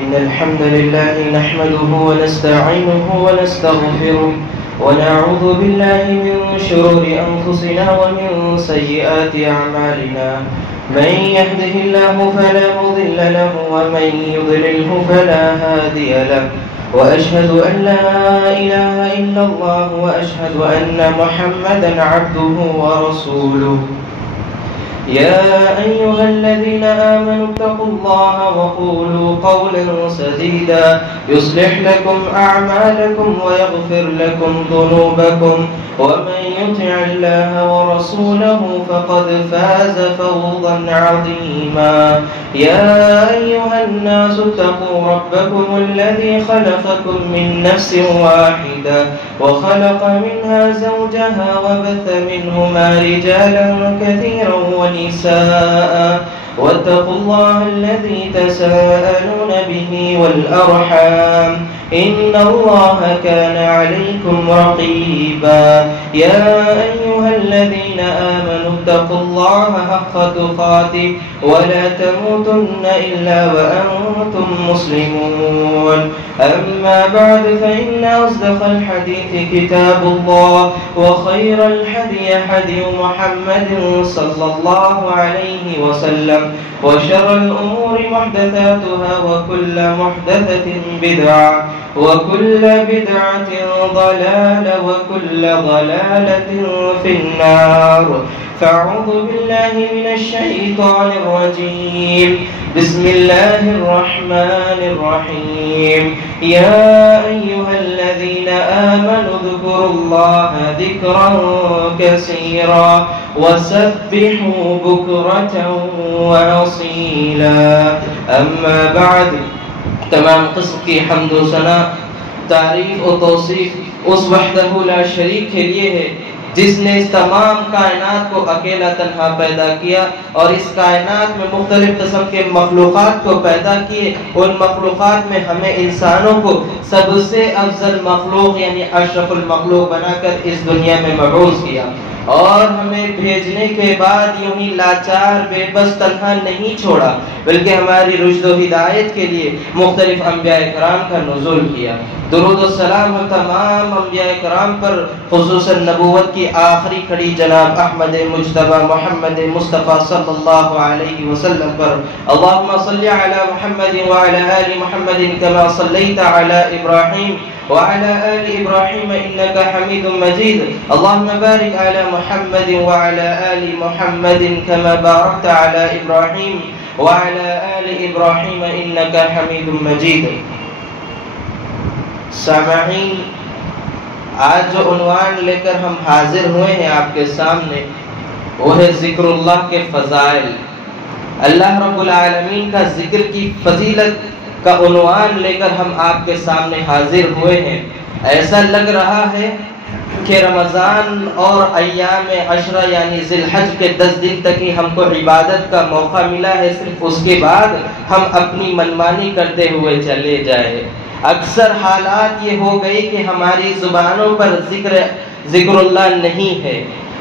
إن الحمد لله نحمده ونستعينه ونستغفره ونعوذ بالله من شرور أنفسنا ومن سيئات أعمالنا من يهده الله فلا مضل له ومن يضلله فلا هادي له وأشهد أن لا إله إلا الله وأشهد أن محمدا عبده ورسوله يا أيها الذين آمنوا اتقوا الله وقولوا قولا سديدا يصلح لكم أعمالكم ويغفر لكم ذنوبكم ومن يطع الله ورسوله فقد فاز فوزا عظيما يا أيها الناس اتقوا ربكم الذي خلقكم من نفس واحدة وخلق منها زوجها وبث منهما رجالا كثيرا ونساء واتقوا الله الذي تساءلون به والأرحام إن الله كان عليكم رقيبا يا أيها الذين آمنوا اتقوا الله حق تقاته ولا تموتن إلا وأنتم مسلمون أما بعد فإن أصدق الحديث كتاب الله وخير الهدي هدي محمد صلى الله عليه وسلم وشر الأمور محدثاتها وكل محدثة بدعة وكل بدعة ضلالة وكل ضلالة في النار فأعوذ بالله من الشيطان الرجيم بسم الله الرحمن الرحيم يا أيها الذين آمنوا اذكروا الله ذكرا كثيرا وسبحوا بكرة وأصيلا أما بعد تمام قسم کی حمد و ثنا تعریف و توصیف اس وحدہ لا شریک کے لیے ہے جس نے اس تمام کائنات کو اکیلا تنہا پیدا کیا اور اس کائنات میں مختلف قسم کے مخلوقات کو پیدا کیے. ان مخلوقات میں ہمیں انسانوں کو سب سے افضل مخلوق یعنی اشرف المخلوق بنا کر اس دنیا میں مبعوث کیا اور ہمیں بھیجنے کے بعد یوں ہی لاچار بے بس تنہا نہیں چھوڑا بلکہ ہماری رشد و ہدایت کے لیے مختلف انبیاء کرام کا نزول کیا. درود و سلام تمام انبیاء کرام پر خصوصاً نبوت کی آخری کھڑی جناب احمد مجتبی محمد مصطفیٰ صلی اللہ علیہ وسلم پر. اللہم صلی علی محمد وعلی آل محمد کما صلیت علی ابراہیم وعلى آل إبراهيم إنك حميد مجيد. اللهم بارك على محمد وعلى آل محمد كما باركت على إبراهيم وعلى آل إبراهيم إنك حميد مجيد. سامعین، آج جو عنوان لے کر ہم حاضر ہوئے ہیں آپ کے سامنے وہ ہے ذکر اللہ کے فضائل. اللہ رب العالمین کا ذکر کی فضیلت کا عنوان لے کر ہم آپ کے سامنے حاضر ہوئے ہیں. ایسا لگ رہا ہے کہ رمضان اور ایام عشرہ یعنی ذی الحج کے 10 دن تک ہی ہم کو عبادت کا موقع ملا ہے، صرف اس کے بعد ہم اپنی منمانی کرتے ہوئے چلے جائیں. اکثر حالات یہ ہو گئی کہ ہماری زبانوں پر ذکر اللہ نہیں ہے.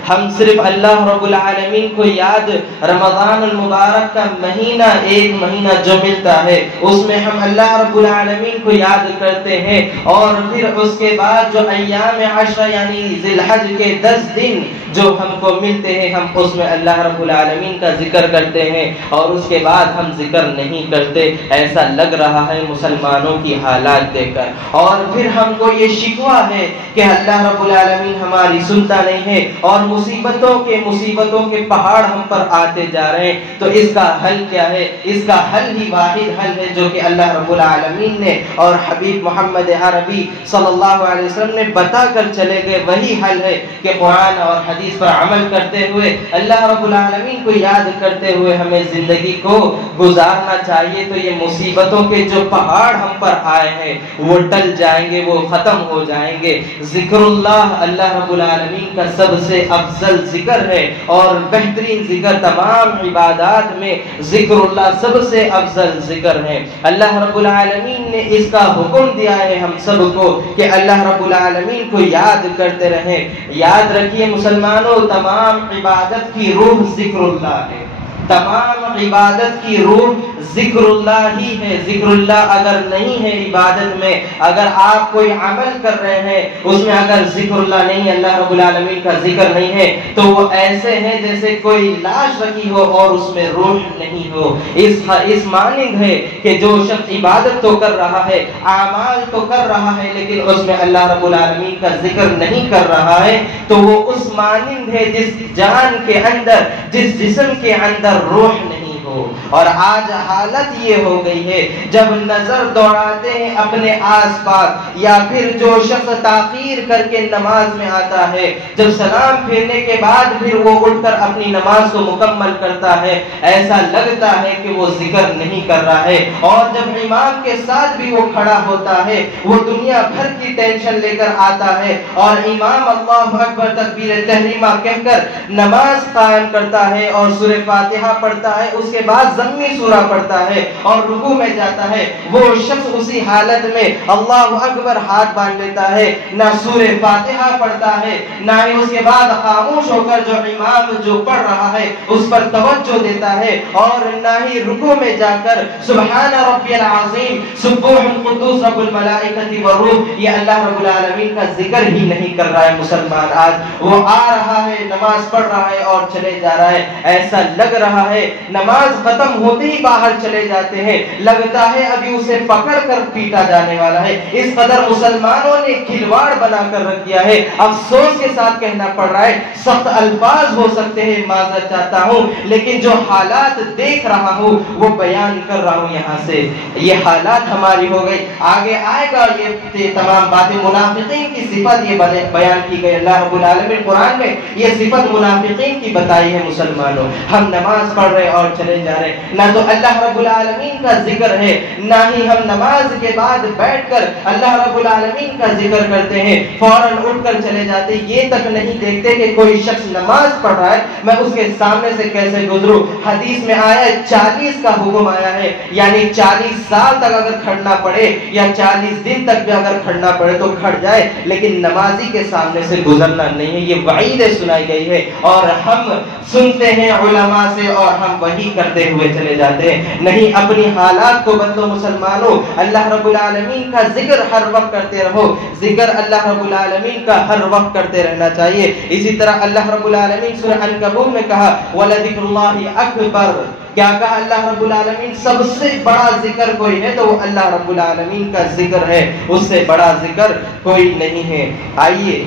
ہم صرف اللہ رب العالمین کو یاد رمضان المبارک کا مہینہ، ایک مہینہ جو ملتا ہے اس میں ہم اللہ رب العالمین کو یاد کرتے ہیں اور پھر اس کے بعد جو ایام عشرہ یعنی ذی الحج کے 10 دن جو ہم کو ملتے ہیں ہم اس میں اللہ رب العالمین کا ذکر کرتے ہیں اور اس کے بعد ہم ذکر نہیں کرتے. ایسا لگ رہا ہے مسلمانوں کی حالات دیکھ کر. اور پھر ہم کو یہ شکوہ ہے کہ اللہ رب العالمین ہماری سنتا نہیں ہے اور مصیبتوں کے پہاڑ ہم پر آتے جا رہے ہیں. تو اس کا حل کیا ہے؟ اس کا حل ہی واحد حل ہے جو کہ اللہ رب العالمین نے اور حبیب محمد عربی صلی اللہ علیہ وسلم نے بتا کر چلے گئے. وہی حل ہے کہ قرآن اور حدیث پر عمل کرتے ہوئے اللہ رب العالمین کو یاد کرتے ہوئے ہمیں زندگی کو گزارنا چاہیے. تو یہ مصیبتوں کے جو پہاڑ ہم پر آئے ہیں وہ ٹل جائیں گے، وہ ختم ہو جائیں گے. ذکر اللہ رب العالمین کا سب سے افضل ذکر ہے اور بہترین ذکر تمام عبادات میں ذکر اللہ سب سے افضل ذکر ہے. اللہ رب العالمین نے اس کا حکم دیا ہے ہم سب کو کہ اللہ رب العالمین کو یاد کرتے رہیں. یاد رکھیے مسلمانوں، تمام عبادت کی روح ذکر اللہ ہے. تمام عبادت کی روح ذکر اللہ ہی ہے. ذکر اللہ اگر نہیں ہے عبادت میں، اگر آپ کوئی عمل کر رہے ہیں اس میں اگر ذکر اللہ نہیں ہے، اللہ رب العالمین کا ذکر نہیں ہے، تو وہ ایسے ہیں جیسے کوئی لاش رکھی ہو اور اس میں روح نہیں ہو. اس مانند ہے کہ جو شخص عبادت تو کر رہا ہے، اعمال تو کر رہا ہے، لیکن اس میں اللہ رب العالمین کا ذکر نہیں کر رہا ہے، تو وہ اس مانند ہے جس جان کے اندر، جس جسم کے اندر روح نہیں ہو. اور آج حالت یہ ہو گئی ہے جب نظر دوڑاتے ہیں اپنے آس پاس، یا پھر جو شخص تاخیر کر کے نماز میں آتا ہے، جب سلام پھیرنے کے بعد پھر وہ اٹھ کر اپنی نماز کو مکمل کرتا ہے، ایسا لگتا ہے کہ وہ ذکر نہیں کر رہا ہے. اور جب امام کے ساتھ بھی وہ کھڑا ہوتا ہے، وہ دنیا بھر کی ٹینشن لے کر آتا ہے، اور امام اللہ اکبر تکبیر تحریمہ کہہ کر نماز قائم کرتا ہے اور سورہ فاتحہ پڑھتا ہے، اس کے بعد ضمی سورہ پڑھتا ہے اور رکوع میں جاتا ہے. وہ شخص اسی حالت میں اللہ اکبر ہاتھ باندھ لیتا ہے، نہ سورہ فاتحہ پڑھتا ہے، نہ ہی اس کے بعد خاموش ہو کر جو امام جو پڑھ رہا ہے اس پر توجہ دیتا ہے، اور نہ ہی رکوع میں جا کر سبحان ربی العظیم سبوح القدوس رب الملائکۃ والروح، یہ اللہ رب العالمین کا ذکر ہی نہیں کر رہا ہے. مسلمان آج وہ آ رہا ہے، نماز پڑھ رہا ہے اور چلے جا رہا ہے، ایسا لگ رہا ہے نماز ختم ہوتے ہی باہر چلے جاتے ہیں، لگتا ہے ابھی اسے پکڑ کر پیٹا جانے والا ہے. اس قدر مسلمانوں نے کھلواڑ بنا کر رکھ دیا ہے. افسوس کے ساتھ کہنا پڑ رہا ہے، سخت الفاظ ہو سکتے ہیں، معذرت چاہتا ہوں، لیکن جو حالات دیکھ رہا ہوں وہ بیان کر رہا ہوں یہاں سے. یہ حالات ہماری ہو گئی. آگے آئے گا یہ تمام باتیں. منافقین کی صفت یہ بیان کی گئی. اللہ رب العالمین قرآن میں یہ صفت منافقین کی بتائی ہے. مسلمانوں، ہم نماز پڑھ رہے اور چلے جا رہے، نہ تو اللہ رب العالمین کا ذکر ہے، نہ ہی ہم نماز کے بعد بیٹھ کر اللہ رب العالمین کا ذکر کرتے ہیں، فوراً اٹھ کر چلے جاتے. یہ تک نہیں دیکھتے کہ کوئی شخص نماز پڑھ رہا ہے، میں اس کے سامنے سے کیسے گزروں. حدیث میں آیا ہے 40 کا حکم آیا ہے، یعنی 40 سال تک اگر کھڑنا پڑے یا 40 دن تک بھی اگر کھڑنا پڑے تو کھڑ جائے، لیکن نمازی کے سامنے سے گزرنا نہیں ہے. یہ وعید سنائی گئی ہے اور ہم سنتے ہیں علماء سے اور ہم وہی کرتے ہوئے چلے جاتے ہیں. نہیں، اپنی حالات کو بدلو مسلمانوں. اللہ رب العالمین کا ذکر ہر وقت کرتے رہو. ذکر اللہ رب العالمین کا ہر وقت کرتے رہنا چاہیے. اسی طرح اللہ رب العالمین سورہ عنکبوت میں کہا وَلَذِكْرُ اللَّهِ أَكْبَرُ. کیا کہا اللہ رب العالمین؟ سب سے بڑا ذکر کوئی ہے تو وہ اللہ رب العالمین کا ذکر ہے، اس سے بڑا ذکر کوئی نہیں ہے. آئیے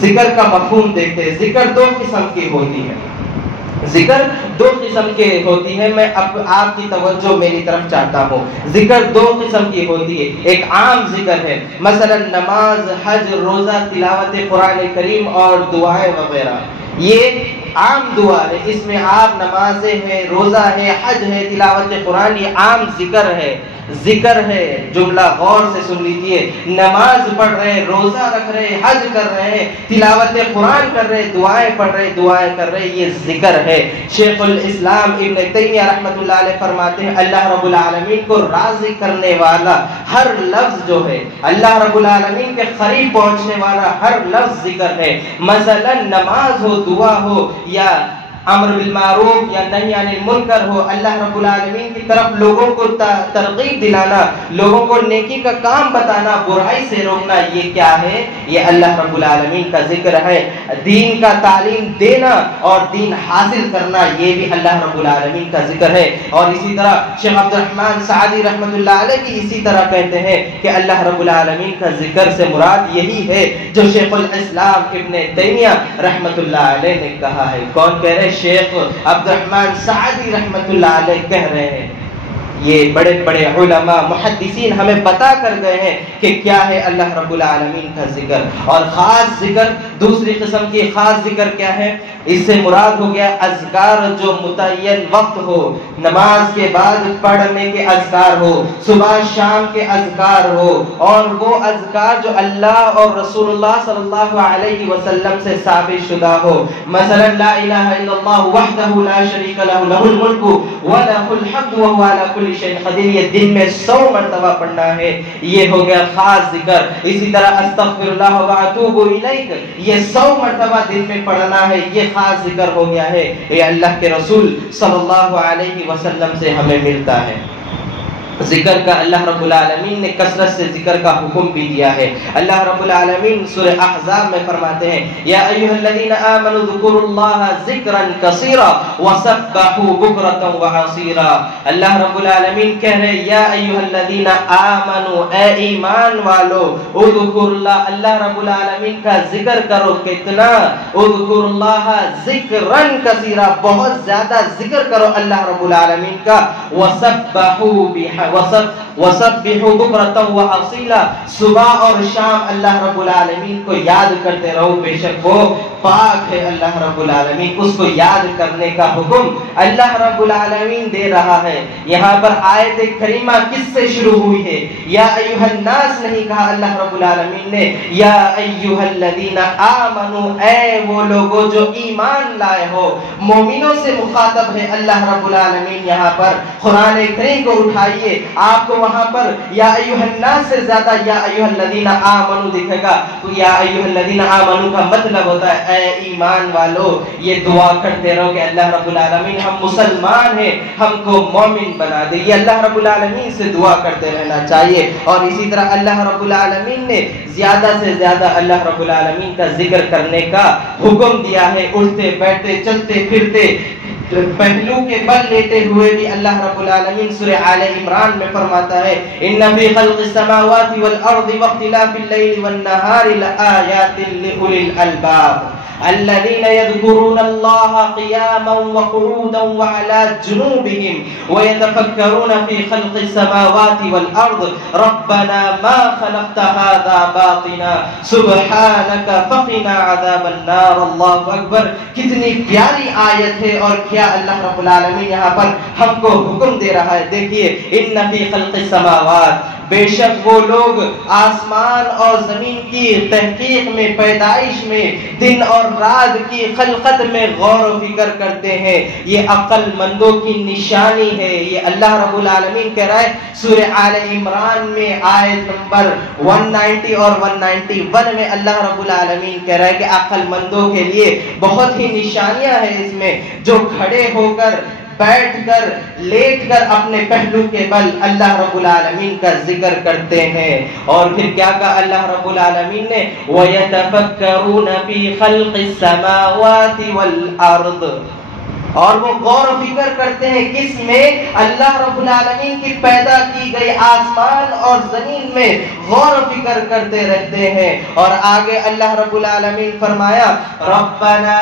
ذکر کا مفہوم دیکھتے ہیں. ذکر دو قسم کی ہوتی ہے. ذکر دو قسم کے ہوتی ہے. میں اب آپ کی توجہ میری طرف چاہتا ہوں. ذکر دو قسم کی ہوتی ہے. ایک عام ذکر ہے، مثلا نماز، حج، روزہ، تلاوت قرآن کریم اور دعائیں وغیرہ. یہ عام دعا ہے، اس میں آپ نمازیں ہیں، روزہ ہے، حج ہے، تلاوت قرآن، یہ عام ذکر ہے. ذکر ہے، جملہ غور سے سن لیجئے. نماز پڑھ رہے، روزہ رکھ رہے، حج کر رہے، تلاوت قرآن کر رہے، دعائیں پڑھ رہے، دعائیں کر رہے، یہ ذکر ہے. شیخ الاسلام ابن تیمیہ رحمۃ اللہ علیہ فرماتے ہیں اللہ رب العالمین کو راضی کرنے والا ہر لفظ جو ہے، اللہ رب العالمین کے قریب پہنچنے والا ہر لفظ ذکر ہے. مثلا نماز ہو، دعا ہو، یا امر بالمعروف یا نہی عن المنکر ہو، اللہ رب العالمین کی طرف لوگوں کو ترغیب دلانا، لوگوں کو نیکی کا کام بتانا، برائی سے روکنا، یہ کیا ہے؟ یہ اللہ رب العالمین کا ذکر ہے. دین کا تعلیم دینا اور دین حاصل کرنا، یہ بھی اللہ رب العالمین کا ذکر ہے. اور اسی طرح شیخ عبد الرحمن سعدی رحمۃ اللہ علیہ بھی اسی طرح کہتے ہیں کہ اللہ رب العالمین کا ذکر سے مراد یہی ہے جو شیخ الاسلام ابن تیمیہ رحمۃ اللہ علیہ نے کہا ہے. کون کہہ رہے؟ شیخ عبد الرحمن سعدی رحمۃ اللہ علیہ کہہ رہے ہیں. یہ بڑے بڑے علماء محدثین ہمیں بتا کر گئے ہیں کہ کیا ہے اللہ رب العالمین کا ذکر. اور خاص ذکر، دوسری قسم کی خاص ذکر کیا ہے؟ اس سے مراد ہو گیا اذکار جو متعین وقت ہو، نماز کے بعد پڑھنے کے اذکار ہو، صبح شام کے اذکار ہو، اور وہ اذکار جو اللہ اور رسول اللہ صلی اللہ علیہ وسلم سے ثابت شدہ ہو. مثلا لا الہ الا اللہ وحدہ لا شریک لہ لہ الملک ولہ الحمد وہو علی کل شیء قدیر، یہ دن میں 100 مرتبہ پڑھنا ہے، یہ ہو گیا خاص ذکر۔ اسی طرح استغفر اللہ واتوب الیک، یہ 100 مرتبہ دن میں پڑھنا ہے، یہ خاص ذکر ہو گیا ہے، یہ اللہ کے رسول صلی اللہ علیہ وسلم سے ہمیں ملتا ہے۔ ذکر کا اللہ رب العالمین نے کثرت سے ذکر کا حکم بھی دیا ہے۔ اللہ رب العالمین سورہ احزاب میں فرماتے ہیں یا ایھا الذین آمنوا اذکروا اللہ ذکرا کثیرا وسبحوا بکرۃ وعصیرا۔ اللہ رب العالمین کہہ رہے یا ایھا الذین آمنوا، اے ایمان والو، اذکروا اللہ، اللہ رب العالمین کا ذکر کرو، کتنا؟ اذکروا اللہ ذکرا کثیرا، بہت زیادہ ذکر کرو اللہ رب العالمین کا، وسبحوا وسبحوا بکرۃ واصیلا، صبح اور شام اللہ رب العالمین کو یاد کرتے رہو، بے شک وہ پاک ہے اللہ رب العالمین، اس کو یاد کرنے کا حکم اللہ رب العالمین دے رہا ہے۔ یہاں پر آیت کریمہ کس سے شروع ہوئی ہے؟ یا ایھا الناس نہیں کہا اللہ رب العالمین نے، یا ایھا الذین آمنوا، اے وہ لوگوں جو ایمان لائے ہو، مومنوں سے مخاطب ہے اللہ رب العالمین۔ یہاں پر قرآن کریم کو اٹھائیے، آپ کو وہاں پر یا ایھا الناس سے زیادہ یا ایھا الذین آمنوا دکھے گا، تو یا ایھا الذین آمنوا کا مطلب ہوتا ہے اے ایمان والو، یہ دعا کرتے رہو کہ اللہ رب العالمین ہم مسلمان ہیں، ہم کو مومن بنا دے، یہ اللہ رب العالمین سے دعا کرتے رہنا چاہیے۔ اور اسی طرح اللہ رب العالمین نے زیادہ سے زیادہ اللہ رب العالمین کا ذکر کرنے کا حکم دیا ہے، اٹھتے بیٹھتے چلتے پھرتے پہلو کے بل لیتے ہوئے بھی اللہ رب العالمین سورہ آل عمران میں فرماتا ہے ان فی خلق السماوات والارض واختلاف اللیل والنہار لآیات لأولی الالباب الذین یذکرون اللہ قیاما وقعودا وعلی جنوبہم ویتفکرون فی خلق السماوات والارض ربنا ما خلقت هذا باطلا سبحانک فقنا عذاب النار۔ اللہ اکبر، کتنی پیاری آیت ہے، اور کیا اللہ رب العالمین یہاں پر ہم کو حکم دے رہا ہے۔ دیکھیے ان فی خلق السماوات، بے شک وہ لوگ آسمان اور زمین کی تحقیق میں، پیدائش میں، دن اور رات کی خلقت میں غور و فکر کرتے ہیں، یہ عقل مندوں کی نشانی ہے۔ یہ اللہ رب العالمین کہہ رہا ہے سورہ آل عمران میں آیت نمبر 190 اور 191 میں اللہ رب العالمین کہہ رہا ہے کہ عقل مندوں کے لیے بہت ہی نشانیاں ہیں اس میں، جو کھڑے ہو کر، بیٹھ کر، لیٹ کر اپنے پہلو کے بل اللہ رب العالمین کا ذکر کرتے ہیں۔ اور پھر کیا کہا اللہ رب العالمین نے؟ وَيَتَفَكَّرُونَ فِي خَلْقِ السَّمَاوَاتِ وَالْأَرْضِ، اور وہ غور و فکر کرتے ہیں کس میں؟ اللہ رب العالمین کی پیدا کی گئی آسمان اور زمین میں غور و فکر کرتے رہتے ہیں۔ اور آگے اللہ رب العالمین فرمایا ربنا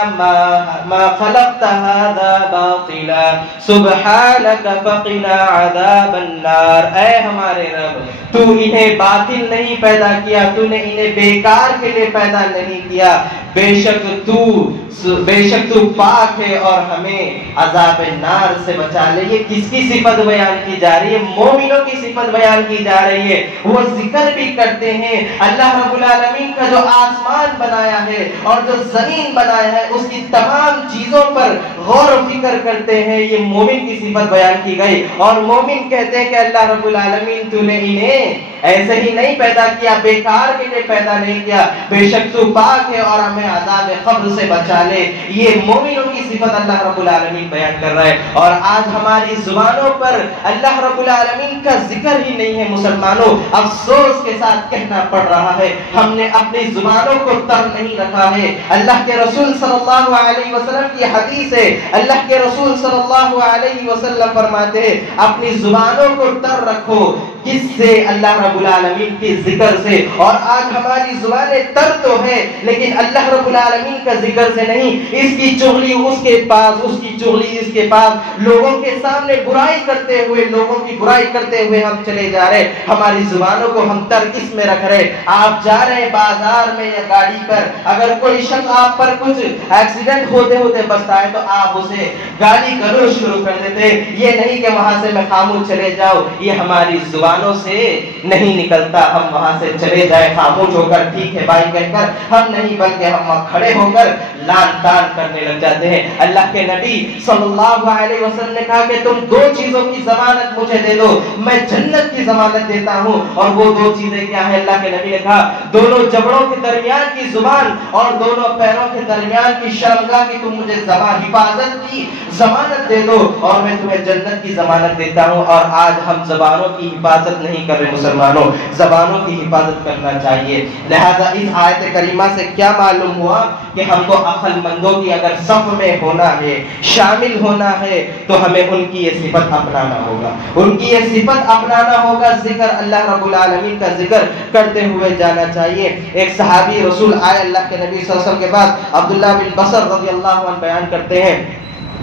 ما خلقت هذا باطلا سبحانك فقنا عذاب النار، اے ہمارے رب تو انہیں باطل نہیں پیدا کیا، تو نے انہیں بیکار کے لیے پیدا نہیں کیا، بے شک تو پاک ہے اور ہمیں عذاب النار سے بچا لے۔ یہ کس کی صفت بیان کی جا رہی ہے؟ مومنوں کی صفت بیان کی جا رہی ہے، وہ ذکر بھی کرتے ہیں اللہ رب العالمین کا جو آسمان بنایا ہے اور جو زمین بنایا ہے، اس کی تمام چیزوں پر غور و فکر کرتے ہیں، یہ مومن کی صفت بیان کی گئی۔ اور مومن کہتے ہیں کہ اللہ رب العالمین تو نے انہیں ایسے ہی نہیں پیدا کیا، بیکار کے لیے پیدا نہیں کیا، بے شک تو پاک ہے اور ہمیں عذاب قبر سے بچا لے۔ یہ مومنوں کی صفت اللہ رب العالمین بیان کر رہا ہے۔ اور آج ہماری زبانوں پر اللہ رب العالمین کا ذکر ہی نہیں ہے مسلمانوں، افسوس کے ساتھ کہنا پڑ رہا ہے، ہم نے اپنی زبانوں کو تر نہیں رکھا ہے۔ اللہ کے رسول صلی اللہ علیہ وسلم کی حدیث ہے، اللہ کے رسول صلی اللہ علیہ وسلم فرماتے ہیں اپنی زبانوں کو تر رکھو، کس سے؟ اللہ رب العالمین کے ذکر سے۔ اور آج ہماری زبانیں تر تو ہے لیکن اللہ رب العالمین کا ذکر سے نہیں، اس کی چغلی اس کے پاس، اس کی چغلی اس کے پاس، لوگوں کے سامنے برائی کرتے ہوئے، لوگوں کی برائی کرتے ہوئے ہم چلے جا رہے، ہماری زبانوں کو ہم تر کس میں رکھ رہے؟ آپ جا رہے ہیں بازار میں یا گاڑی پر، اگر کوئی شخص آپ پر کچھ ایکسیڈنٹ ہوتے ہوتے بچتا ہے تو آپ اسے گالی گلوچ شروع کر دیتے، یہ نہیں کہ وہاں سے میں خاموش چلے جاؤ۔ یہ ہماری زبان زبانوں سے نہیں نکلتا. ہم وہاں سے چلے جائے خاموش ہو کر ٹھیک ہے بھائی کہہ کر ہم نہیں, بلکہ ہم وہاں کھڑے ہو کر لان تان کرنے لگ جاتے ہیں. اللہ کے نبی صلی اللہ علیہ وسلم نے کہا کہ تم دو چیزوں کی ضمانت مجھے دے دو, میں جنت کی ضمانت دیتا ہوں. اور وہ دو چیزیں کیا ہیں؟ اللہ کے نبی نے کہا دونوں جبڑوں کے درمیان کی زبان اور دونوں پیروں کے درمیان کی شرمگاہ کی تم مجھے حفاظت کی ضمانت دے دو اور میں تمہیں جنت کی ضمانت دیتا ہوں. اور آج ہم زبانوں کی حفاظت نہیں کر رہے مسلمانوں, زبانوں کی حفاظت کرنا چاہیے. لہذا اس آیت کریمہ سے کیا معلوم ہوا کہ ہم کو عقل مندوں کی اگر صف میں ہونا ہے, شامل ہونا ہے, تو ہمیں ان کی یہ صفت اپنانا ہوگا, ان کی یہ صفت اپنانا ہوگا. ذکر اللہ رب العالمین کا ذکر کرتے ہوئے جانا چاہیے. ایک صحابی رسول آئے اللہ کے نبی صلی اللہ علیہ وسلم کے بعد, عبداللہ بن بصر رضی اللہ عنہ بیان کرتے ہیں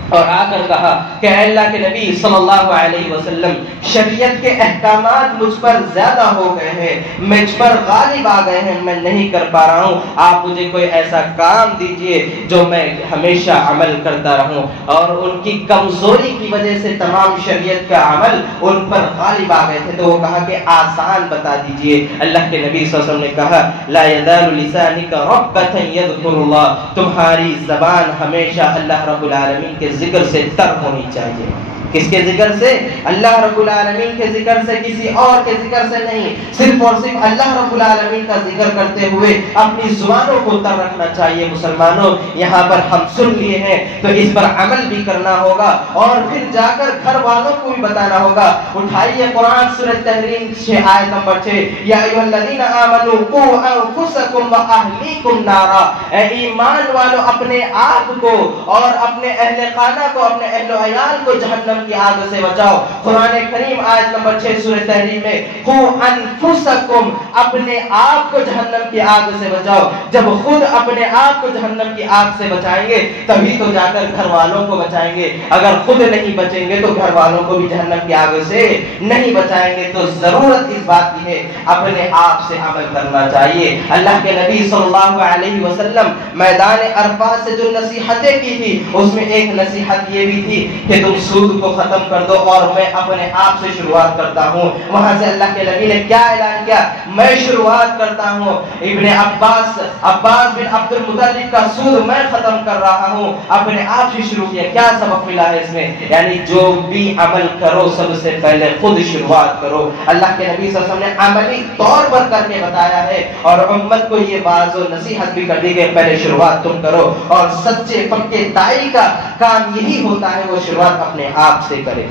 اور آ کر کہا کہ اے اللہ کے نبی صلی اللہ علیہ وسلم, شریعت کے احکامات مجھ پر زیادہ ہو گئے ہیں, مجھ پر غالب آ گئے ہیں, میں نہیں کر پا رہا ہوں. آپ مجھے کوئی ایسا کام دیجئے جو میں ہمیشہ عمل کرتا رہوں. اور ان کی کمزوری کی وجہ سے تمام شریعت کا عمل ان پر غالب آ گئے تھے, تو وہ کہا کہ آسان بتا دیجئے. اللہ کے نبی صلی اللہ علیہ وسلم نے کہا لا یزال لسانک رطبا یذکر اللہ, تمہاری زبان ہمیشہ اللہ رب العالمین کے ذکر سے تر ہونی چاہیے. کس کے ذکر سے؟ اللہ رب العالمین کے ذکر سے, کسی اور کے ذکر سے نہیں. صرف اور صرف اللہ رب العالمین کا ذکر کرتے ہوئے اپنی زبانوں کو تر رکھنا چاہیے. مسلمانوں یہاں پر ہم سن لیے ہیں تو اس پر عمل بھی کرنا ہوگا اور پھر جا کر گھر والوں کو بھی بتانا ہوگا. اٹھائیے قرآن سورہ تحریم 6 آیت نمبر 6, یا ایھا الذین آمنوا قوا انفسکم واہلیکم نارا, اے ایمان والو اپنے آپ کو اور اپنے اہل خانہ کو, اپنے اہل و عیال کو جہنم کی آگ سے بچاؤ. قرآن کریم آیت نمبر 6 سورہ تحریم میں قوا انفسکم, اپنے آپ کو جہنم کی آگ سے بچاؤ. جب خود اپنے آپ کو جہنم کی آگ سے بچائیں گے تبھی تو جا کر گھر والوں کو بچائیں گے. اگر خود نہیں بچیں گے تو گھر والوں کو بھی جہنم کی آگ سے نہیں بچائیں گے. تو ضرورت اس بات کی ہے اپنے آپ سے عمل کرنا چاہیے. اللہ کے نبی صلی اللہ علیہ وسلم میدان عرفات سے جو نصیحتیں کی تھی اس میں ایک نصیحت یہ بھی تھی کہ تم سود کو ختم کر دو اور میں اپنے آپ سے شروعات کرتا ہوں. وہاں سے اللہ کے نبی نے کیا اعلان کیا؟ میں شروعات کرتا ہوں. ابن عباس بن عبد المطلب کا سود میں ختم کر رہا ہوں. اپنے آپ سے شروع کیا. کیا سبق ملا ہے اس میں؟ یعنی جو بھی عمل کرو سب سے پہلے خود شروعات کرو. اللہ کے نبی صلی اللہ علیہ وسلم نے عملی طور پر کر کے بتایا ہے اور امت کو یہ باز و نصیحت بھی کر دی کہ پہلے شروعات تم کرو. اور سچے پکے داعی کا کام یہی ہوتا ہے, وہ شروعات اپنے آپ سے کرے.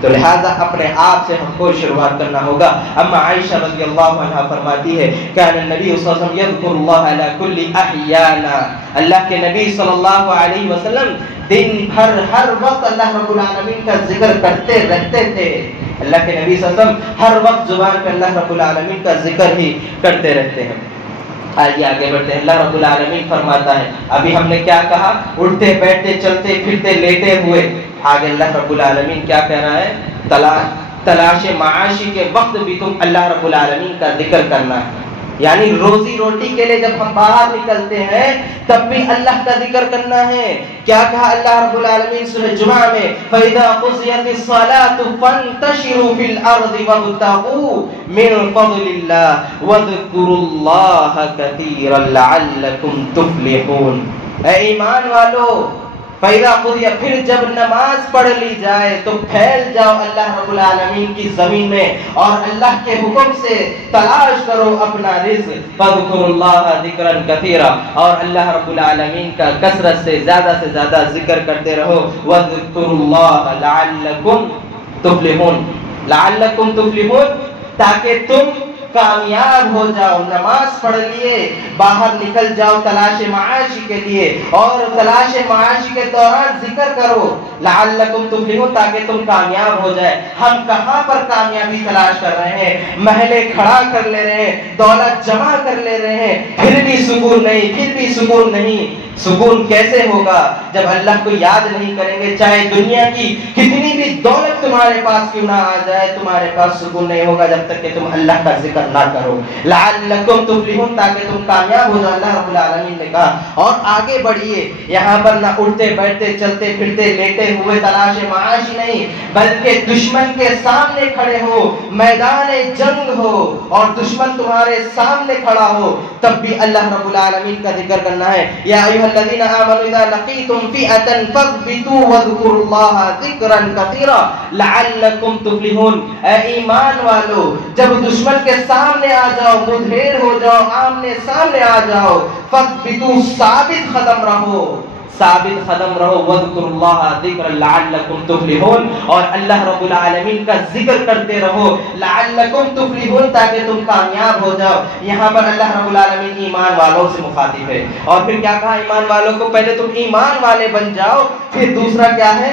تو لہذا اپنے آپ سے ہم کو شروعات کرنا ہوگا. اما عائشہ رضی اللہ عنہا فرماتی ہے کان النبی صلی اللہ علیہ وسلم یذکر اللہ علی کل احیانا, اللہ کے نبی صلی اللہ علیہ وسلم دن بھر ہر وقت اللہ رب العالمین کا ذکر کرتے رہتے تھے. اللہ کے نبی صلی اللہ علیہ وسلم ہر وقت زبان پہ اللہ رب العالمین کا ذکر ہی کرتے رہتے ہیں. آئیے آگے بڑھتے ہیں. اللہ رب العالمین فرماتا ہے, ابھی ہم نے کیا کہا, اٹھتے بیٹھتے چلتے پھرتے لیٹے ہوئے. آگے اللہ رب العالمین کیا کہہ رہا ہے؟ تلاش معاشی کے وقت بھی تم اللہ رب العالمین کا ذکر کرنا ہے. یعنی روزی روٹی کے لیے جب ہم باہر نکلتے ہیں تب بھی اللہ کا ذکر کرنا ہے. کیا کہا اللہ رب العالمین سورہ جمعہ میں, فَإِذَا قُضِيَتِ الصَّلَاةُ فَانتَشِرُوا فِي الْأَرْضِ وَابْتَغُوا مِن فَضْلِ اللَّهِ وَاذْكُرُوا اللَّهَ كَثِيرًا لَعَلَّكُمْ تُفْلِحُونَ. اے ایمان والو, فَإِذَا قُضِيَ, پھر جب نماز پڑھ لی جائے تو پھیل جاؤ اللہ رب العالمین کی زمین میں اور اللہ کے حکم سے تلاش کرو اپنا رزق. فَاذْكُرُوا اللَّهَ ذِكْرًا كَثِيرًا, اور اللہ رب العالمین کا کثرت سے زیادہ ذکر کرتے رہو. وَاذْكُرُوا اللَّهَ لَعَلَّكُمْ تُفْلِحُونَ, لَعَلَّكُمْ تُفْلِحُونَ, تاکہ تم کامیاب ہو جاؤ. نماز پڑھ لیے, باہر نکل جاؤ تلاش معاشی کے لیے, اور تلاش معاشی کے دوران ذکر کرو لعلکم تفلحون, تاکہ تم کامیاب ہو جائے. ہم کہاں پر کامیابی تلاش کر رہے ہیں؟ محلے کھڑا کر لے رہے ہیں, دولت جمع کر لے رہے ہیں, پھر بھی سکون نہیں. سکون کیسے ہوگا جب اللہ کو یاد نہیں کریں گے؟ چاہے دنیا کی کتنی بھی دولت تمہارے پاس کیوں نہ آ جائے، تمہارے پاس سکون نہیں ہوگا جب تک کہ تم اللہ کا ذکر نہ کرو۔ لعلکم تفلحون، تاکہ تم کامیاب ہو جاؤ، اللہ رب العالمین نے کہا۔ اور آگے بڑھیے، یہاں پر نہ اٹھتے بیٹھتے چلتے پھرتے لیٹے ہوئے تلاش معاش نہیں، بلکہ دشمن کے سامنے کھڑے ہو، میدان جنگ ہو اور دشمن تمہارے سامنے کھڑا ہو، تب بھی اللہ رب العالمین کا ذکر کرنا ہے۔ یا ایھا الذین آمنوا اذا لقیتم فئۃ فاثبتوا واذکروا اللہ ذکرا کثیرا لعلکم تفلحون۔ اے ایمان والو، جب دشمن کے سامنے آ جاؤ، مدھیر ہو جاؤ، آمنے سامنے آ جاؤ، فاثبتوا، ثابت قدم رہو، ثابت قدم رہو، وَاذْكُرُوا اللَّهَ ذِكْرًا لَعَلَّكُمْ تُفْلِحُونَ، اور اللہ رب العالمین کا ذکر کرتے رہو، لَعَلَّكُمْ تُفْلِحُونَ، تاکہ تم کامیاب ہو جاؤ۔ یہاں پر اللہ رب العالمین ایمان والوں سے مخاطب ہے، اور پھر کیا کہا ایمان والوں کو؟ پہلے تم ایمان والے بن جاؤ، پھر دوسرا کیا ہے؟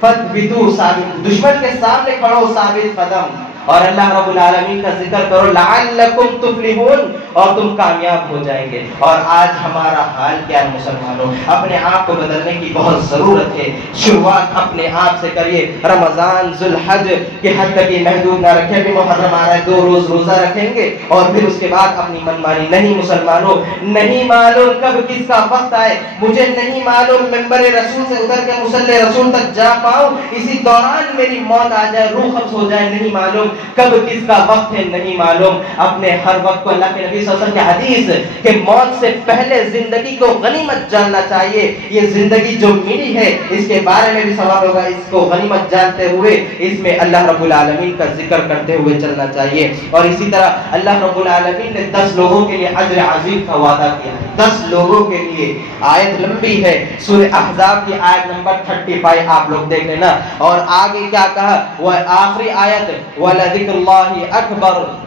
فَاثْبِتُوا، ثابت، دشمن کے سامنے کھڑو، ثابت قدم، اور اللہ رب العالمین کا ذکر کرو، لعلکم تفلحون، اور تم کامیاب ہو جائیں گے۔ اور آج ہمارا حال کیا ہے مسلمانوں؟ اپنے آپ کو بدلنے کی بہت ضرورت ہے۔ شروعات اپنے آپ سے کریے۔ رمضان ذوالحج کے حد تک یہ محدود نہ رکھیں، ابھی محرم آ رہا ہے، 2 روز روزہ رکھیں گے اور پھر اس کے بعد اپنی منمانی نہیں۔ مسلمانوں، نہیں معلوم کب کس کا وقت آئے، مجھے نہیں معلوم ممبر رسول سے اتر کے مصلی رسول تک جا پاؤں، اسی دوران میری موت آ جائے، روح قبض ہو جائے، نہیں معلوم کب کس کا وقت ہے، نہیں معلوم۔ اپنے ہر وقت کو اللہ کے نبی صلی اللہ علیہ وسلم کی حدیث کہ موت سے پہلے زندگی کو غنیمت جاننا چاہیے، یہ زندگی جو ملی ہے اس کے بارے میں بھی سوال ہوگا، اس کو غنیمت جانتے ہوئے اس میں اللہ رب العالمین کا ذکر کرتے ہوئے چلنا چاہیے۔ اور اسی طرح اللہ رب العالمین نے 10 لوگوں کے لیے اجر عظیم کا وعدہ کیا ہے، 10 لوگوں کے لیے۔ آیت لمبی ہے، سورہ احزاب کی آیت نمبر 35 آپ لوگ دیکھ لینا۔ اور آگے کیا کہا؟ وہ آخری آیت وَلَذِكْرُ اللَّهِ أَكْبَرُ،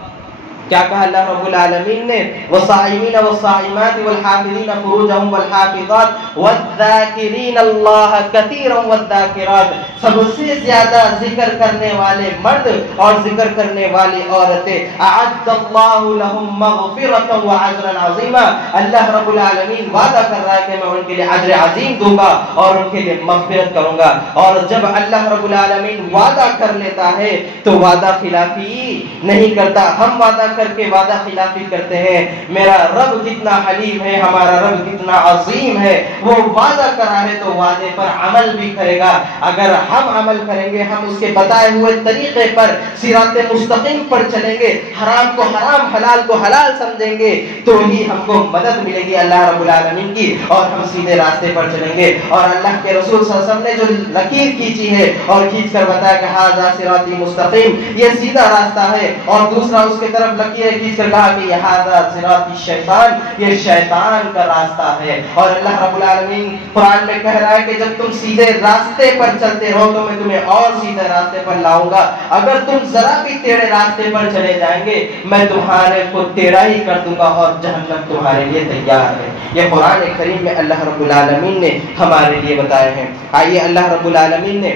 کیا کہا اللہ رب العالمین نے؟ والصائمین والصائمات والحافظین فروجهم والحافظات والذاکرین اللہ کثیرا والذاکرات، سب سے زیادہ ذکر کرنے والے مرد اور ذکر کرنے والی عورتیں، اعد اللہ لهم مغفرۃ واجرا عظیما، اللہ رب العالمین وعدہ کر رہا ہے کہ میں ان کے لیے اجر عظیم دوں گا اور ان کے لیے مغفرت کروں گا۔ اور جب اللہ رب العالمین وعدہ کر لیتا ہے تو وعدہ خلافی نہیں کرتا۔ ہم وعدہ کر کے وعدہ خلافی کرتے ہیں۔ میرا رب کتنا حلیم ہے، ہمارا رب کتنا عظیم ہے، وہ وعدہ کرا ہے تو وعدے پر عمل بھی کرے گا۔ اگر ہم عمل کریں گے، ہم اس کے بتائے ہوئے طریقے پر صراط مستقیم پر چلیں گے، حرام کو حرام حلال کو حلال سمجھیں گے، تو ہی ہم کو مدد ملے گی اللہ رب العالمین کی، اور ہم سیدھے راستے پر چلیں گے۔ اور اللہ کے رسول صلی اللہ علیہ وسلم نے جو لکیر کھینچی ہے اور کھینچ کر بتایا کہ ھذا صراطی مستقیم، یہ سیدھا راستہ ہے، اور دوسرا اس کی طرف لکیر کھینچ کر کہا کہ ھذا صراط الشیطان، یہ شیطان کا راستہ ہے۔ اور اللہ رب العالمین قرآن میں کہہ رہا ہے کہ جب تم سیدھے راستے پر چلتے رہو تو میں تمہیں اور سیدھے راستے پر لاؤں گا، اگر تم ذرا بھی ٹیڑھے راستے پر چلے جائیں گے میں تمہارے کو ٹیڑھا ہی کر دوں گا، اور جہنم تمہارے لیے تیار ہے۔ یہ قرآن کریم میں اللہ رب العالمین نے ہمارے لیے بتایا ہے۔ آئیے اللہ رب العالمین نے،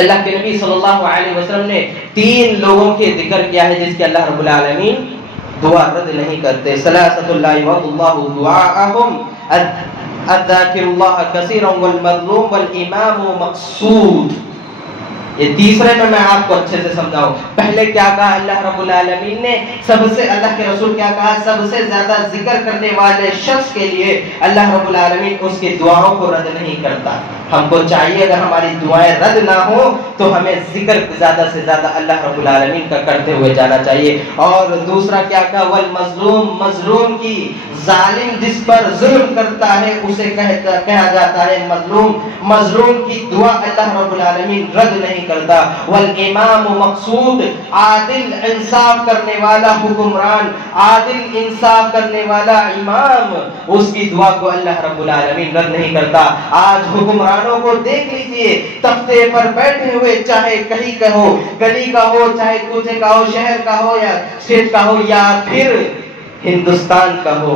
اللہ کے نبی صلی اللہ علیہ وسلم نے 3 لوگوں کے ذکر کیا ہے جس کے اللہ رب العالمین دعا رد نہیں کرتے۔ ثلاثۃ لا يرد الله دعاءهم، الذاکر اللہ کثیرا والمظلوم والامام مقصود۔ یہ تیسرے میں آپ کو اچھے سے سمجھاؤں۔ پہلے کیا کہا اللہ رب العالمین نے؟ سب سے، اللہ کے رسول کیا کہا؟ سب سے زیادہ ذکر کرنے والے شخص کے لیے اللہ رب العالمین اس کی دعاؤں کو رد نہیں کرتا۔ ہم کو چاہیے اگر ہماری دعائیں رد نہ ہو تو ہمیں ذکر زیادہ سے زیادہ اللہ رب العالمین کا کرتے ہوئے جانا چاہیے۔ اور دوسرا کیا کہا؟ والمظلوم، مظلوم کی، ظالم جس پر ظلم کرتا ہے اسے کہا جاتا ہے مظلوم۔ مظلوم کی دعا اللہ رب العالمین رد نہیں کرتا۔ والامام مقصود، عادل انصاف کرنے والا حکمران، عادل انصاف کرنے والا امام، اس کی دعا کو اللہ رب العالمین رد نہیں کرتا۔ آج حکمرانوں کو دیکھ لیجئے، تختے پر بیٹھے ہوئے، چاہے کہیں کا ہو، گلی کا ہو، چاہے کوچے کا ہو، شہر کا ہو یا اسٹیٹ کا ہو یا پھر ہندوستان کا ہو،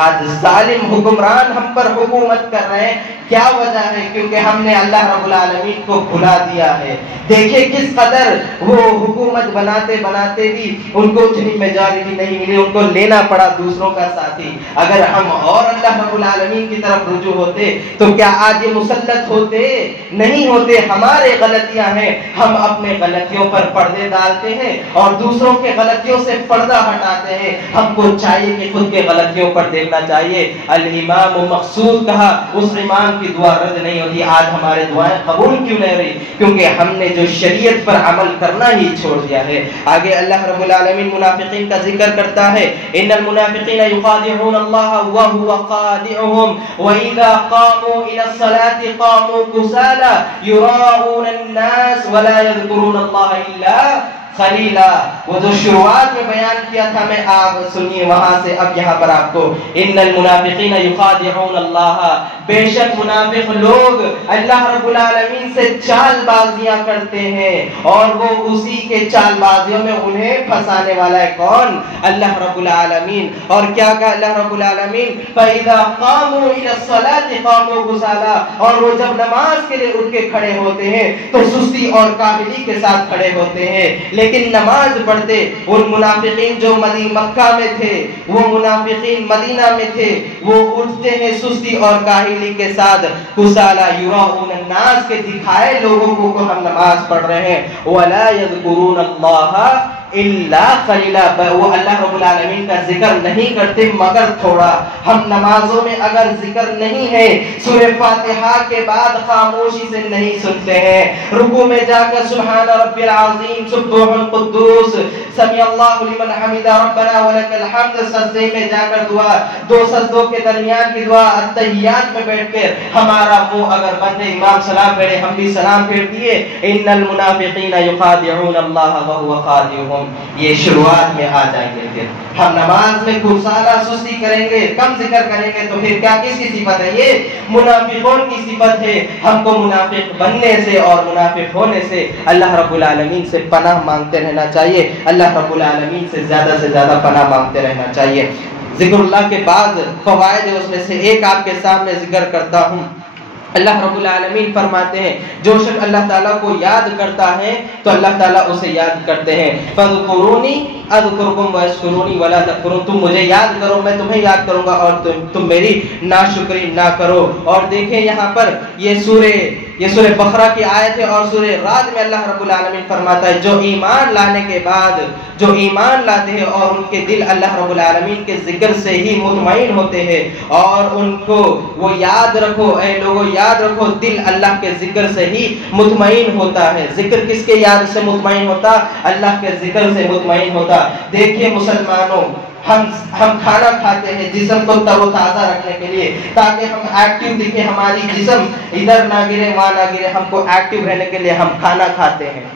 آج ظالم حکمران ہم پر حکومت کر رہے ہیں. کیا وجہ ہے؟ کیونکہ ہم نے اللہ رب العالمین کو بھلا دیا ہے. دیکھیں کس قدر وہ حکومت بناتے بناتے بھی ان کو اتنی میجارٹی نہیں ملی, ان کو لینا پڑا دوسروں کا ساتھی. اگر ہم اور اللہ رب العالمین کی طرف رجوع ہوتے تو کیا آج یہ مسلط ہوتے؟ نہیں ہوتے. ہمارے غلطیاں ہیں, ہم اپنے غلطیوں پر پردے ڈالتے ہیں اور دوسروں کے غلطیوں سے پردہ ہٹاتے ہیں. ہم کو چاہیے کہ خود کے غلطیوں پر دیکھنا چاہیے. الامام مقصود کہا, اس امام کی دعا رد نہیں ہوتی. آج ہمارے دعائیں قبول کیوں نہیں رہی؟ کیونکہ ہم نے جو شریعت پر عمل کرنا ہی چھوڑ دیا ہے. آگے اللہ رب العالمین منافقین کا ذکر کرتا ہے, ان المنافقین یخادعون اللہ وهو خادعهم واذا قاموا الى الصلاة قاموا كسالى يراءون الناس ولا يذكرون اللہ الا خلیلا. وہ جو شروعات میں بیان کیا تھا میں, آپ سنیے وہاں سے. اب یہاں پر آپ کو ان المنافقین یخادعون اللہ, بے شک منافق لوگ اللہ رب العالمین سے چال بازیاں کرتے ہیں اور وہ اسی کے چال بازیوں میں انہیں پھنسانے والا ہے. کون؟ اللہ رب العالمین. اور کیا کہا اللہ رب العالمین؟ فَإِذَا قَامُوا إِلَى الصَّلَاةِ قَامُوا كُسَالَىٰ, اور وہ جب نماز کے لیے اٹھ کے کھڑے ہوتے ہیں تو سستی اور کاہلی کے ساتھ کھڑے ہوتے ہیں. لیکن نماز پڑھتے ان منافقین جو مکہ میں تھے, وہ منافقین مدینہ میں تھے, وہ اٹھتے ہیں سستی اور کاہلی کے ساتھ. کسالا یراؤن الناس, کے دکھائے لوگوں کو ہم نماز پڑھ رہے ہیں. ولا یذکرون اللہ الا قلیلا, وہ اللہ رب العالمین کا ذکر نہیں کرتے مگر تھوڑا. ہم نمازوں میں اگر ذکر نہیں ہے, سورہ فاتحہ کے بعد خاموشی سے نہیں سنتے ہیں. رکوع میں جا کر سبحان ربی العظیم, سبح القدوس, سمیع اللہ لمن حمدہ, ربنا ولک الحمد, سجدے میں جا کر دعا, دو سجدوں کے درمیان کی دعا, التحیات میں بیٹھ کر ہمارا منہ اگر بندے امام سلام پھیرے ہم بھی سلام پھیر دیے. ان المنافقین یخادعون اللہ وهو خادعهم, یہ شروعات میں آ جائیں گے. پھر ہم نماز میں کسالہ سستی کریں گے, کم ذکر کریں گے, تو پھر کیا کس کی صفت ہے؟ یہ منافقون کی صفت ہے. ہم کو منافق بننے سے اور منافق ہونے سے اللہ رب العالمین سے پناہ مانگتے رہنا چاہیے. اللہ رب العالمین سے زیادہ پناہ مانگتے رہنا چاہیے. ذکر اللہ کے بعد فوائد ہے, اس میں سے ایک آپ کے سامنے ذکر کرتا ہوں. اللہ رب العالمین فرماتے ہیں جو شخص اللہ تعالیٰ کو یاد کرتا ہے تو اللہ تعالیٰ اسے یاد کرتے ہیں. فَاذْكُرُونِي اذکرکم واشکرونی ولا تکفرون, تم مجھے یاد کرو میں تمہیں یاد کروں گا اور تم میری ناشکری نہ کرو. اور دیکھیں یہاں پر یہ سورہ بقرہ کی آیت ہے, اور سورہ رعد میں اللہ رب العالمین فرماتا ہے جو ایمان لانے کے بعد, جو ایمان لاتے ہیں اور ان کے دل اللہ رب العالمین کے ذکر سے ہی مطمئن ہوتے ہیں, اور ان کو وہ یاد رکھو, اے لوگوں یاد رکھو, دل اللہ کے ذکر سے ہی مطمئن ہوتا ہے. ذکر کس کے یاد سے مطمئن ہوتا؟ اللہ کے ذکر سے مطمئن ہوتا. دیکھیے مسلمانوں, ہم کھانا کھاتے ہیں جسم کو تر و تازہ رکھنے کے لیے, تاکہ ہم ایکٹیو دکھیں, ہماری جسم ادھر نہ گرے وہاں نہ گرے, ہم کو ایکٹیو رہنے کے لیے ہم کھانا کھاتے ہیں.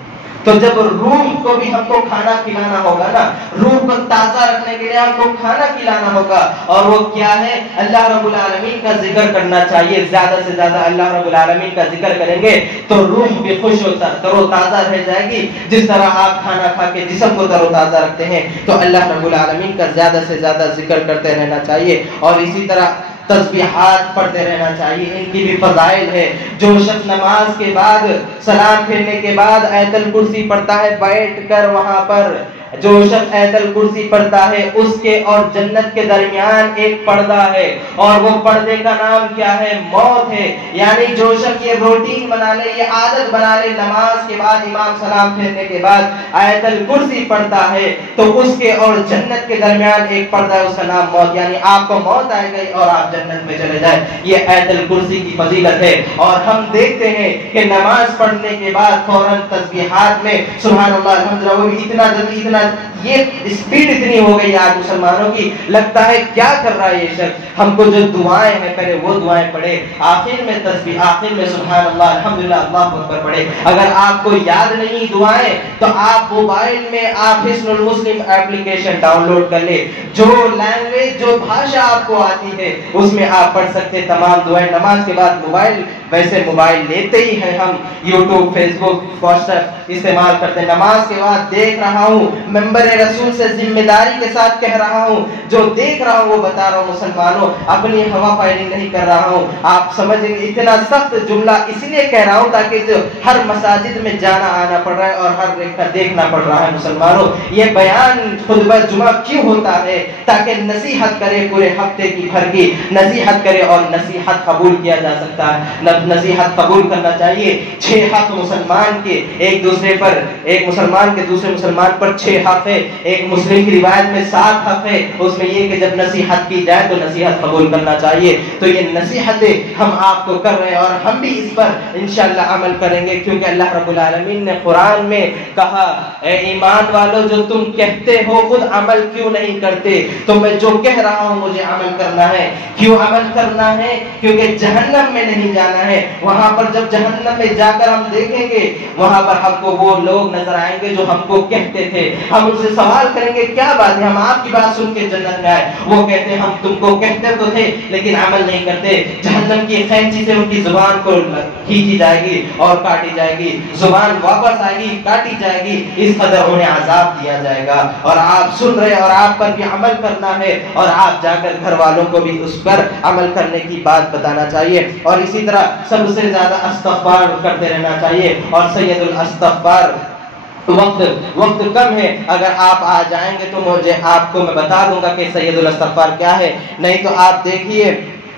تو جب روح کو بھی ہم کو کھانا کھلانا ہوگا نا, روح کو تازہ رکھنے کے لیے ہم کو کھانا کھلانا ہوگا, اور وہ کیا ہے؟ اللہ رب العالمین کا ذکر کرنا چاہیے. زیادہ سے زیادہ اللہ رب العالمین کا ذکر کریں گے تو روح بھی خوش ہوتا, تر و تازہ رہ جائے گی. جس طرح آپ کھانا کھا کے جسم کو تر و تازہ رکھتے ہیں تو اللہ رب العالمین کا زیادہ سے زیادہ ذکر کرتے رہنا چاہیے. اور اسی طرح تسبیحات پڑھتے رہنا چاہیے, ان کی بھی فضائل ہے. جو شخص نماز کے بعد سلام پھیرنے کے بعد آیت الکرسی پڑھتا ہے بیٹھ کر, وہاں پر جو شخص آیت الکرسی پڑھتا ہے اس کے اور جنت کے درمیان ایک پردہ ہے, اور وہ پردے کا نام کیا ہے؟ موت ہے. یعنی جو شخص یہ روٹین بنا لے, یہ عادت بنا لے, نماز کے بعد امام سلام پھیرنے کے بعد آیت الکرسی پڑھتا ہے تو اس کے اور جنت کے درمیان ایک پردہ ہے, اس کا نام موت. یعنی آپ کو موت آئے گئی اور آپ جنت میں چلے جائیں. یہ آیت الکرسی کی فضیلت ہے. اور ہم دیکھتے ہیں کہ نماز پڑھنے کے بعد فوراً تسبیحات میں سبحان اللہ الحمدللہ, وہ بھی اتنا جلدی, اتنا یہ اسپیڈ اتنی ہو گئی آج مسلمانوں کی, لگتا ہے کیا کر رہا ہے یہ شخص. ہم کو جو دعائیں ہیں پہلے وہ دعائیں پڑھے, آخر میں تسبیح, آخر میں سبحان اللہ الحمدللہ اللہ اکبر پڑھے. اگر آپ کو یاد نہیں دعائیں تو آپ موبائل میں آپ حصن المسلم ایپلیکیشن ڈاؤن لوڈ کر لے, جو لینگویج جو بھاشا آپ کو آتی ہے اس میں آپ پڑھ سکتے تمام دعائیں. نماز کے بعد موبائل, ویسے موبائل لیتے ہی ہیں ہم, یوٹیوب, فیس بک, واٹس ایپ استعمال کرتے ہیں. نماز کے بعد دیکھ رہا ہوں منبر رسول سے ذمہ داری کے ساتھ کہہ رہا ہوں، جو دیکھ رہا ہوں وہ بتا رہا ہوں مسلمانوں، اپنی ہوا فائرنگ نہیں کر رہا ہوں۔ آپ سمجھیں گے اتنا سخت جملہ اس لیے کہہ رہا ہوں تاکہ جو ہر مساجد میں جانا آنا پڑ رہا ہے اور ہر ایک کا دیکھنا پڑ رہا ہے مسلمانوں، یہ بیان خطبہ جمعہ کیوں ہوتا ہے؟ تاکہ نصیحت کرے، پورے ہفتے کی بھر کی نصیحت کرے، اور نصیحت قبول کیا جا سکتا ہے، نصیحت قبول کرنا چاہیے۔ 6 حق مسلمان کے ایک دوسرے پر، ایک مسلمان کے دوسرے مسلمان پر 6 حق ہے، ایک مسلم کی روایت میں 7 حق ہے، اس میں یہ کہ جب نصیحت کی جائے تو نصیحت قبول کرنا چاہیے۔ تو یہ نصیحتیں ہم آپ کو کر رہے ہیں اور ہم بھی اس پر انشاءاللہ عمل کریں گے، کیونکہ اللہ رب العالمین نے قرآن میں کہا اے ایمان والو جو تم کہتے ہو خود عمل کیوں نہیں کرتے؟ تو میں جو کہہ رہا ہوں مجھے عمل کرنا ہے۔ کیوں عمل کرنا ہے؟ کیونکہ جہنم میں نہیں جانا ہے، وہاں پر جب جہنم میں جا کر ہم دیکھیں گے وہاں پر ہم کو وہ لوگ نظر آئیں گے جو ہم کو کہتے تھے، ہم ان سے سوال کریں گے کیا بات ہے ہم آپ کی بات سن کے جنت میں آئے؟ وہ کہتے ہیں ہم تم کو کہتے تو تھے لیکن عمل نہیں کرتے۔ جہنم کی خینچی سے ان کی زبان کو کھینچی جائے گی اور کاٹی جائے گی، زبان واپس آئے گی، کاٹی جائے گی، اس قدر انہیں عذاب دیا جائے گا۔ اور آپ سن رہے اور آپ پر بھی عمل کرنا ہے، اور آپ جا کر گھر والوں کو بھی اس پر عمل کرنے کی بات بتانا چاہیے، اور اسی طرح سب سے زیادہ استغفار کرتے رہنا چاہیے۔ اور سید الاستغفار وقت کم ہے، اگر آپ آ جائیں گے تو مجھے آپ کو میں بتا دوں گا کہ سید الاستغفار کیا ہے، نہیں تو آپ دیکھیے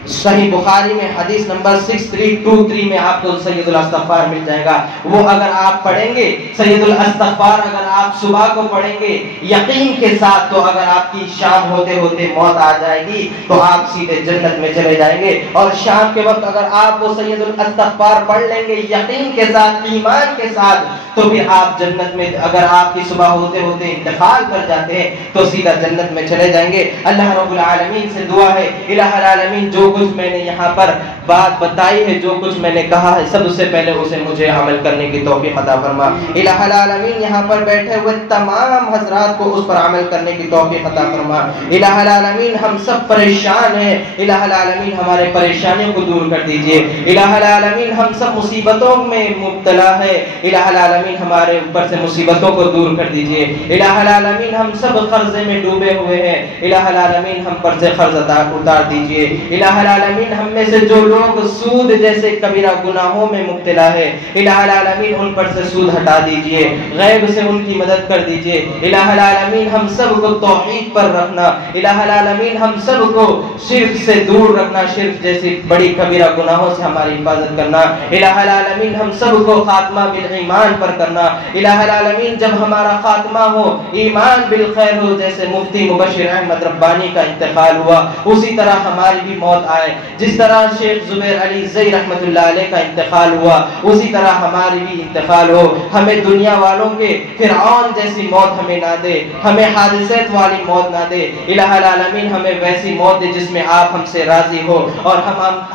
صحیح بخاری میں حدیث نمبر 6323 میں آپ کو سید الاستغفار مل جائے گا۔ وہ اگر آپ پڑھیں گے سید الاستغفار، اگر آپ صبح کو پڑھیں گے یقین کے ساتھ، تو اگر آپ کی شام ہوتے ہوتے موت آ جائے گی تو آپ سیدھے جنت میں چلے جائیں گے۔ اور شام کے وقت اگر آپ وہ سید الاستغفار پڑھ لیں گے یقین کے ساتھ، ایمان کے ساتھ، تو پھر آپ جنت میں، اگر آپ کی صبح ہوتے ہوتے انتقال کر جاتے ہیں تو سیدھا جنت میں چلے جائیں گے۔ اللہ رب العالمین سے دعا ہے الہ العالمین جو کچھ میں نے یہاں پر بات بتائی ہے، جو کچھ میں نے کہا ہے، سب سے پہلے اسے مجھے عمل کرنے کی توفیق عطا فرما۔ الہ العالمین یہاں پر بیٹھے ہوئے تمام حضرات کو اس پر عمل کرنے کی توفیق عطا فرما۔ الہ العالمین ہم سب پریشان ہیں، الہ العالمین ہمارے پریشانیوں کو دور کر دیجئے۔ الہ العالمین ہم سب مصیبتوں میں مبتلا ہے، الہ العالمین ہمارے اوپر سے مصیبتوں کو دور کر دیجئے۔ الہ العالمین ہم سب قرضے میں ڈوبے ہوئے ہیں، الہ العالمین ہم پر سے قرض اتار دیجئے۔ الہ العالمین ہم میں سے جو لوگ سود جیسے کبیرہ گناہوں میں مبتلا ہے، الہ العالمین ان پر سے سود ہٹا دیجئے، غیب سے ان کی مدد کر دیجئے۔ الہ العالمین ہم سب کو توحید پر رکھنا، الہ العالمین ہم سب کو شرک سے دور رکھنا، شرک جیسی بڑی کبیرہ گناہوں سے ہماری حفاظت کرنا۔ الہ العالمین ہم سب کو خاتمہ بالایمان پر کرنا۔ الہ العالمین جب ہمارا خاتمہ ہو ایمان بالخیر ہو، جیسے مفتی مبشر احمد ربانی کا انتقال ہوا اسی طرح ہماری بھی موت آئے، جس طرح شیخ زبیر علی زئی رحمۃ اللہ علیہ کا انتقال ہوا اسی طرح ہماری بھی انتقال ہو۔ ہمیں دنیا والوں کے فرعون جیسی موت ہمیں نہ دے، ہمیں حادثات والی موت نہ دے۔ الہ العالمین ہمیں ویسی موت دے جس میں آپ ہم سے راضی ہو اور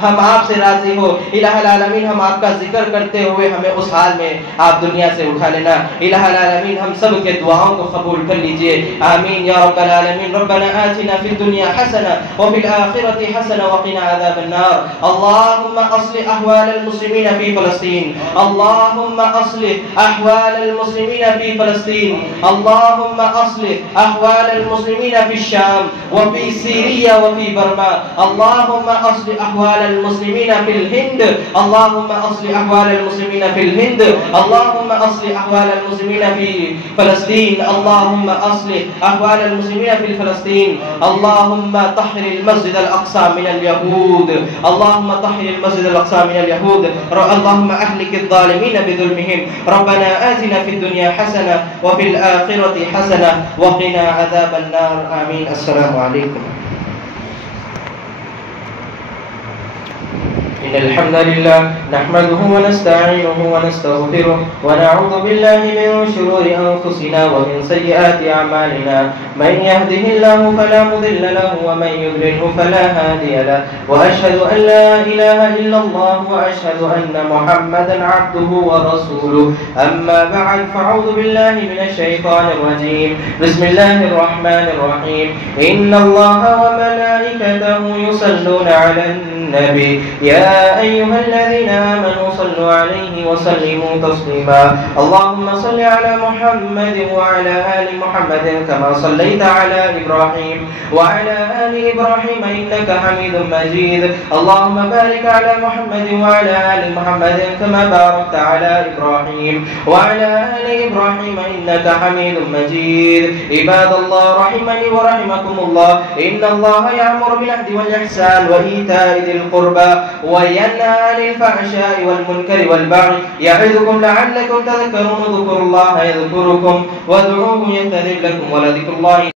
ہم آپ سے راضی ہو۔ الہ العالمین ہم آپ کا ذکر کرتے ہوئے ہمیں اس حال میں آپ دنیا سے اٹھا لینا۔ الہ العالمین ہم سب کے دعاؤں کو قبول کر لیجئے، آمین یا رب العالمین۔ ربنا آتنا فی الدنیا حسنہ وفی الآخرۃ حسنہ وقنا عذاب النار۔ اللهم اصلح احوال المسلمین فی فلسطین، اللهم اصلح احوال المسلمین فی فلسطین، اللهم اصلح احوال المسلمین فی الشام وفی سیریا وفی برما، اللهم اصلح احوال المسلمین فی الہند، اللهم اصلح احوال المسلمین فی الہند، اللهم اصلح احوال المسلمین فی فلسطین، اللهم اصلح احوال المسلمین فی فلسطین، اللهم طهر المسجد الاقصى من اليهود، اللهم طهر المسجد الاقصى من اليهود، اللهم اهلك الظالمين بظلمهم، ربنا آتنا في الدنيا حسنة وفي الآخرة حسنة وقنا عذاب النار، آمين۔ السلام عليكم۔ إن الحمد لله نحمده ونستعينه ونستغفره ونعوذ بالله من شرور أنفسنا ومن سيئات أعمالنا، من يهده الله فلا مضل له ومن يضلله فلا هادي له، وأشهد أن لا إله إلا الله وأشهد أن محمدا عبده ورسوله، أما بعد فأعوذ بالله من الشيطان الرجيم، بسم الله الرحمن الرحيم، إن الله وملائكته يصلون على النبي يا يا أيها الذين آمنوا صلوا عليه وسلموا تسليما اللهم صل على محمد وعلى آل محمد كما صليت على إبراهيم وعلى آل إبراهيم إنك حميد مجيد اللهم بارك على محمد وعلى آل محمد كما باركت على إبراهيم وعلى آل إبراهيم إنك حميد مجيد عباد الله رحمني ورحمكم الله إن الله يأمر بالعدل والإحسان وإيتاء ذي القربى وينهى عن الفحشاء والمنكر والبغي يعظكم لعلكم تذكرون اذكروا الله يذكركم وادعوه يستجب لكم ولذكر الله